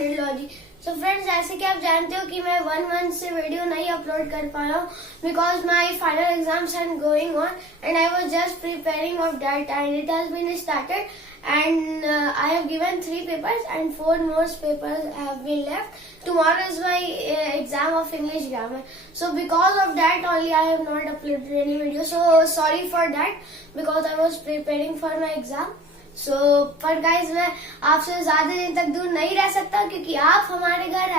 Edulogy. So friends, जैसे कि आप जानते हो कि मैं 1 month से वीडियो नहीं अपलोड कर पा रहा हूँ because my final exams are going on and I was just preparing of that and it has been started and I have given 3 papers and 4 more papers have been left. Tomorrow is my exam of English grammar. So because of that only I have not uploaded any video. So sorry for that because I was preparing for my exam. पर guys मैं आपसे ज्यादा दिन तक दूर नहीं रह सकता क्योंकि आप हमारे घर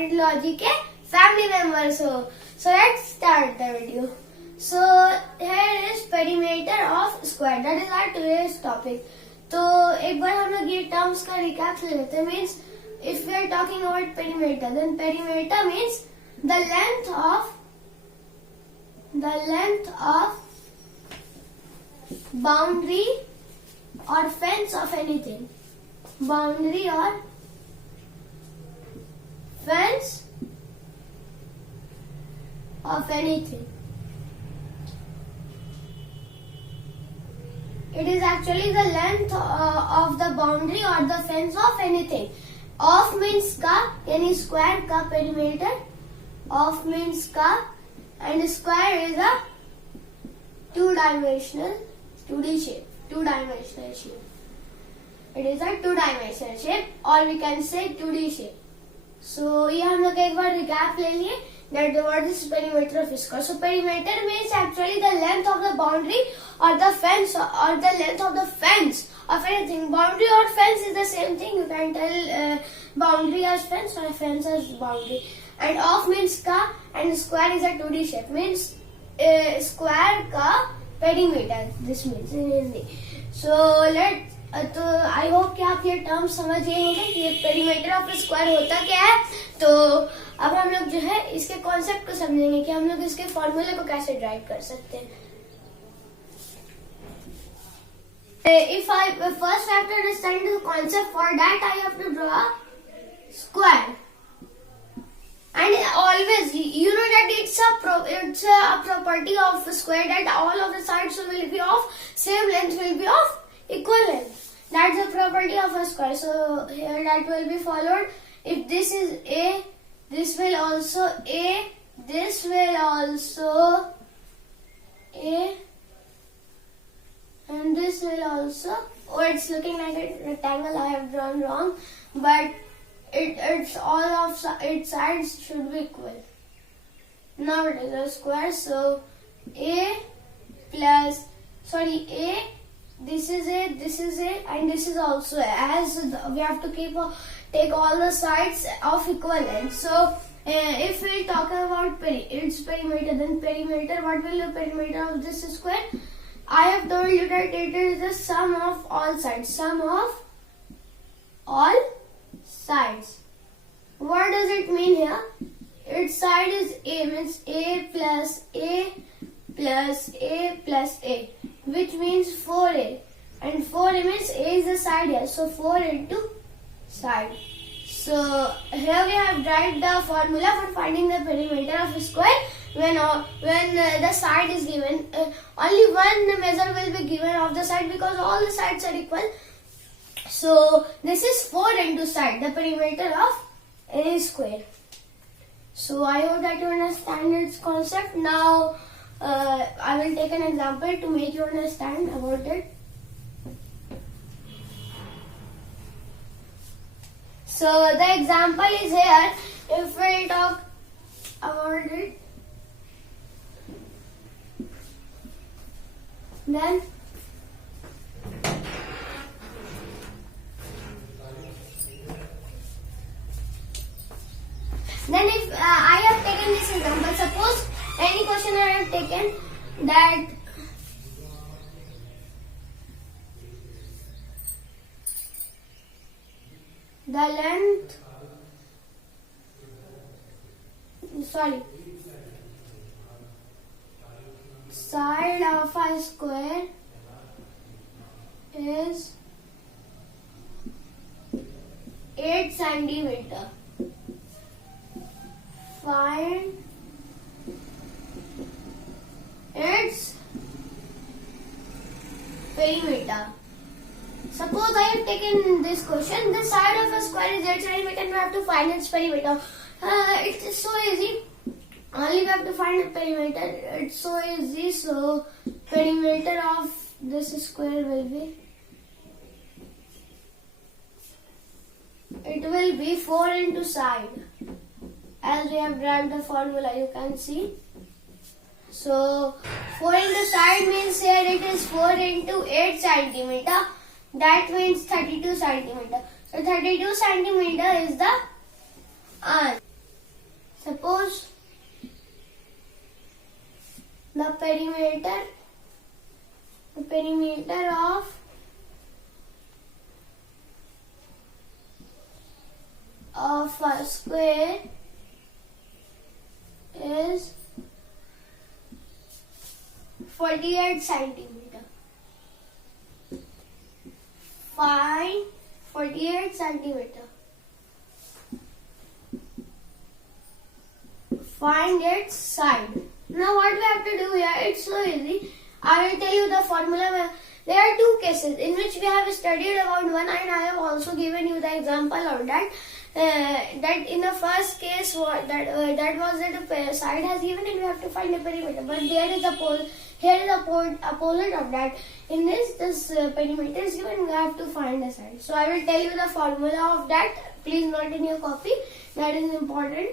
एडुलॉजी के फैमिली मेंबर्स हो. So let's start the video. So here is perimeter of square, that is our today's topic. तो एक बार हम लोग ये टर्म्स का रिकैप ले लेते हैं. Means if we are talking about perimeter, then perimeter means the length of boundary or fence of anything. Boundary or fence of anything. It is actually the length of the boundary or the fence of anything. Of means का यानी square का perimeter. Of means का and square is a two-dimensional 2D shape. Two-dimensional shape. It is a two-dimensional shape or we can say 2D shape. So ये हम लोग एक बार recap ले लिए. That the word is perimeter of square. So perimeter means actually the length of the boundary or the fence or the length of the fence of anything. Boundary or fence is the same thing. You can tell boundary as fence or fence as boundary. And of means ka and square is a 2D shape. Means square ka perimeter. This means in Hindi. So तो I hope कि आप ये term समझ गए होंगे कि ये perimeter of square होता क्या है. तो अब हम लोग जो है इसके कॉन्सेप्ट को समझेंगे कि हम लोग इसके फॉर्मूले को कैसे ड्राइव कर सकते हैं. If I first have to understand the concept, for that I have to draw a square. And always, you know that it's a property of square that all of the sides will be of same length, will be of equal length. That's the property of a square. So here that will be followed. If this is A, this will also A, this will also A, and this will also. Oh, it's looking like a rectangle. I have drawn wrong, but it's all of its sides should be equal. Now it is a square, so A plus, sorry, A, this is A, and this is also A. As we have to take all the sides of equal length. So if we talk about its perimeter, then perimeter, what will the perimeter of this square? I have told you that it is the sum of all sides. Sum of all sides. What does it mean here? Its side is A, means A plus A plus A plus A, which means 4A. And 4A means A is the side here. So 4 into side. So here we have derived the formula for finding the perimeter of a square. When the side is given, only one measure will be given of the side because all the sides are equal. So this is 4 into side, the perimeter of any square. So I hope that you understand its concept. Now I will take an example to make you understand about it. So the example is here. If we talk about it, then if I have taken this example, suppose any question I have taken that the length, side of a square is 8 centimeter. Find its perimeter. Suppose I have taken this question. The side of a square is 8 centimeter and we have to find its perimeter. It is so easy. Only we have to find the perimeter. It's so easy. So perimeter of this square will be, it will be 4 into side. As we have derived the formula, you can see. So 4 into side means here it is 4 into 8 centimeter. That means 32 centimeter. So 32 centimeter is the answer. Suppose the perimeter of a square is 48 centimeter. Find 48 centimeter. Find its side. Now what we have to do here, it's so easy. I will tell you the formula. There are two cases in which we have studied about one, and I have also given you the example of that. That in the first case, that was that the side has given and we have to find the perimeter. But there is here is opposite of that. In this perimeter is given, we have to find the side. So I will tell you the formula of that. Please note in your copy. That is important.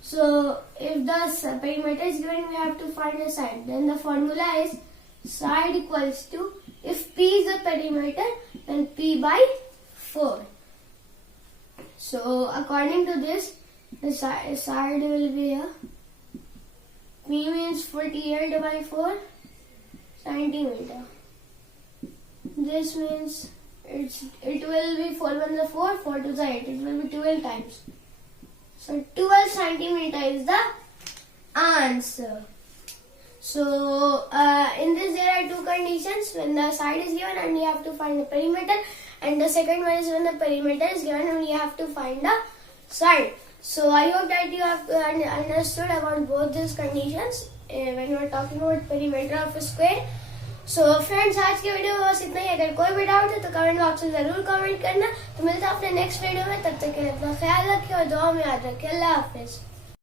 So if the perimeter is given, we have to find the side. Then the formula is side equals to, if P is the perimeter, then P by 4. So according to this, the side will be here. P means 48 by 4 centimeter. This means it will be 4 1 the 4, 4 to the 8. It will be 12 times. So 12 centimeter is the answer. So in this there are two conditions, when the side is given and you have to find the perimeter, and the second one is when the perimeter is given and you have to find the side. So I hope that you have understood about both these conditions when you are talking about perimeter of a square. So friends, आज के video में बस इतना ही. अगर कोई भी doubt है तो कमेंट बॉक्स में जरूर कमेंट करना. तो मिलते हैं अपने नेक्स्ट वीडियो में. तब तक के लिए अपना ख्याल रखिए और दुआ में याद रखिए. अल्लाह हाफिज.